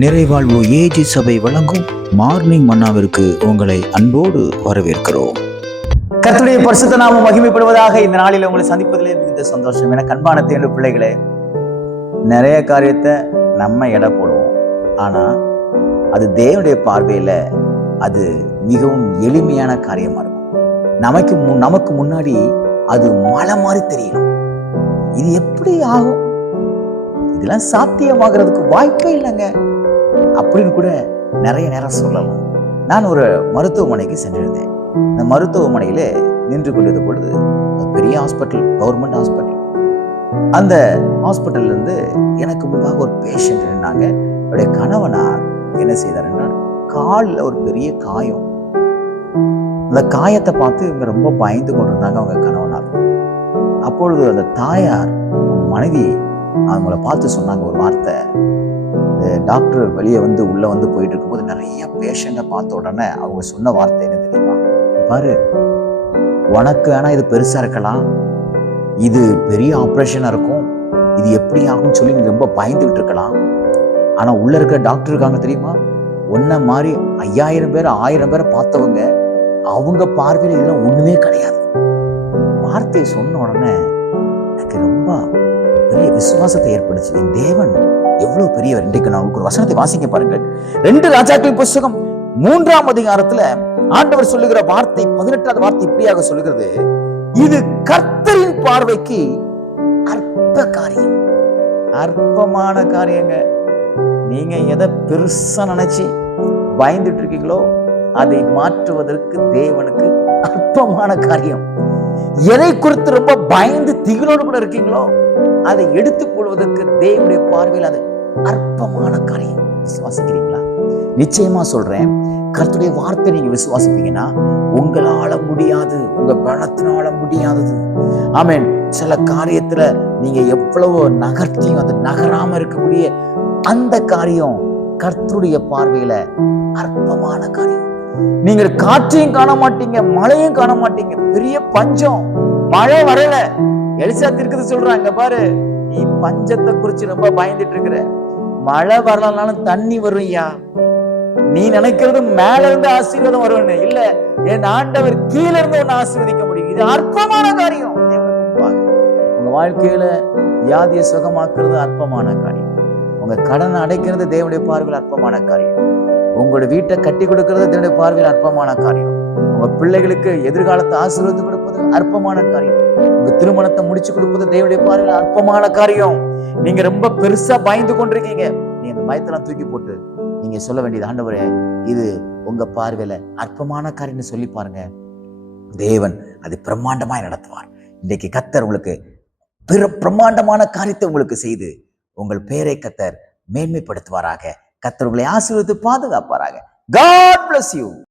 நிறைவாழ்வு AG சபை வழங்கும் morning மன்னாவிற்கு உங்களை அன்போடு வரவேற்கிறோம். கர்த்தருடைய பரிசுத்த நாமம் மகிமைப்படுவதாக. இந்த நாளில் உங்களை சந்திப்பதிலே மிகுந்த சந்தோஷம். என கண்பான தேர்ந்த பிள்ளைகளே, நிறைய காரியத்தை நம்ம எடை போடுவோம், ஆனா அது தேவனுடைய பார்வையில அது மிகவும் எளிமையான காரியமா இருக்கும். நமக்கு முன்னாடி அது மலை மாதிரி தெரியணும். இது எப்படி ஆகும், இதெல்லாம் சாத்தியமாகிறதுக்கு வாய்ப்பே இல்லைங்க அப்படின்னு கூட நிறைய நேரம் சொல்லலாம். நான் ஒரு மருத்துவமனைக்கு சென்றிருந்தேன். இந்த மருத்துவமனையில நின்று கொண்டிருந்த பொழுது பெரிய ஹாஸ்பிட்டல், கவர்மெண்ட் ஹாஸ்பிட்டல். அந்த ஹாஸ்பிட்டல்ல இருந்து எனக்கு முன்பாக ஒரு பேஷண்ட் இருந்தாங்க. அவருடைய கணவனார் என்ன செய்தாருன்னா, காலில் ஒரு பெரிய காயம். அந்த காயத்தை பார்த்து இவங்க ரொம்ப பயந்து கொண்டிருந்தாங்க அவங்க கணவனார். அப்பொழுது அந்த தாயார் மனைவி அவங்கள பார்த்து சொன்னாங்க ஒரு வார்த்தை. டாக்டர் வெளியே உள்ள போயிட்டு இருக்கும்போது நிறைய பேஷண்ட்டை பார்த்த உடனே அவங்க சொன்ன வார்த்தை என்ன தெரியுமா? பாரு, உனக்கு ஆனா இது பெருசா இருக்கலாம், இது பெரிய ஆப்ரேஷனா இருக்கும், இது எப்படி ஆகும்னு சொல்லி நீ ரொம்ப பயந்துகிட்டு இருக்கலாம். ஆனா உள்ள இருக்க டாக்டர் இருக்காங்க தெரியுமா, ஒன்ன மாதிரி 5000 பேர் 1000 பேரை பார்த்தவங்க, அவங்க பார்வையில் இதெல்லாம் ஒண்ணுமே கிடையாது. வார்த்தையை சொன்ன உடனே எனக்கு ரொம்ப பெரிய விசுவாசத்தை ஏற்படுச்சு. என் தேவன் எவ்வளவு பெரியவர். இன்றைக்கு நான் ஒரு வசனத்தை வாசிக்க பாருங்கள். 2 ராஜாக்கள் புஸ்தகம் 3ஆம் அதிகாரத்துல ஆண்டவர் சொல்லுகிற வார்த்தை, 18வது வார்த்தை இப்படியாக சொல்லுகிறது: இது கர்த்தரின் பார்வைக்கு அற்ப காரியம். அற்பமான காரியங்க. நீங்க எதை பெருசா நினைச்சு பயந்துட்டு இருக்கீங்களோ அதை மாற்றுவதற்கு தேவனுக்கு அற்பமான காரியம். எதை குறித்து ரொம்ப பயந்து திகிலோடு கூட இருக்கீங்களோ அதை எடுத்துக் கொள்வதற்கு தேவனுடைய பார்வையில் அது அற்பமான காரியம். விசுவாசிக்கிறீங்களா? நிச்சயமா சொல்றேன், கர்த்தருடைய வார்த்தை நீங்க விசுவாசிப்பீங்கன்னா உங்களால முடியாது, உங்க பலத்தினால முடியாதது. ஆமென். சில காரியத்துல நீங்க எவ்வளவு நகர்த்தியும் அது நகராம இருக்கக்கூடிய அந்த காரியம் கர்த்தருடைய பார்வையில அற்பமான காரியம். நீங்க காற்றையும் காண மாட்டீங்க, மழையும் காண மாட்டீங்க, பெரிய பஞ்சம், மழை வரல. எலிசா தீர்க்கதரிசி சொல்றாங்க, பாரு, நீ பஞ்சத்தை குறிச்சு ரொம்ப பயந்துட்டு இருக்கிற, மழை வரலனாலும் தண்ணி வரும் ஐயா. நீ நினைக்கிறது மேல இருந்து ஆசீர்வாதம் வரும்னு இல்ல, என் ஆண்டவர் கீழ இருந்து ஒன்னு ஆசீர்வதிக்க முடியும். இது அற்பமான காரியம். உங்க வாழ்க்கையில வியாதியை சுகமாக்குறது அற்பமான காரியம். உங்க கடனை அடைக்கிறது தேவனுடைய பார்வையில் அற்பமான காரியம். உங்களோட வீட்டை கட்டி கொடுக்கிறது தேவனுடைய பார்வையில் அற்பமான காரியம். உங்க பிள்ளைகளுக்கு எதிர்காலத்தை ஆசீர்வாதம் கொடுப்பது அற்பமான காரியம். உங்க திருமணத்தை முடிச்சு கொடுப்பது தேவனுடைய பார்வையில் அற்பமான காரியம். நீங்க ரொம்ப பெருசா பயந்து கொண்டிருக்கீங்க. நீங்க அந்த பயத்தெல்லாம் தூக்கி போட்டு நீங்க சொல்ல வேண்டியது, ஆண்டவரே, இது உங்க பார்வையில அற்பமான காரியம்னு சொல்லி பாருங்க. தேவன் அது பிரம்மாண்டமாய் நடத்துவார். இன்றைக்கு கர்த்தர் உங்களுக்கு பிரம்மாண்டமான காரியத்தை உங்களுக்கு செய்து உங்கள் பெயரை கர்த்தர் மேன்மைப்படுத்துவாராக. கர்த்தர் உங்களை ஆசீர்வதித்து பாதுகாப்பாராக. God bless you.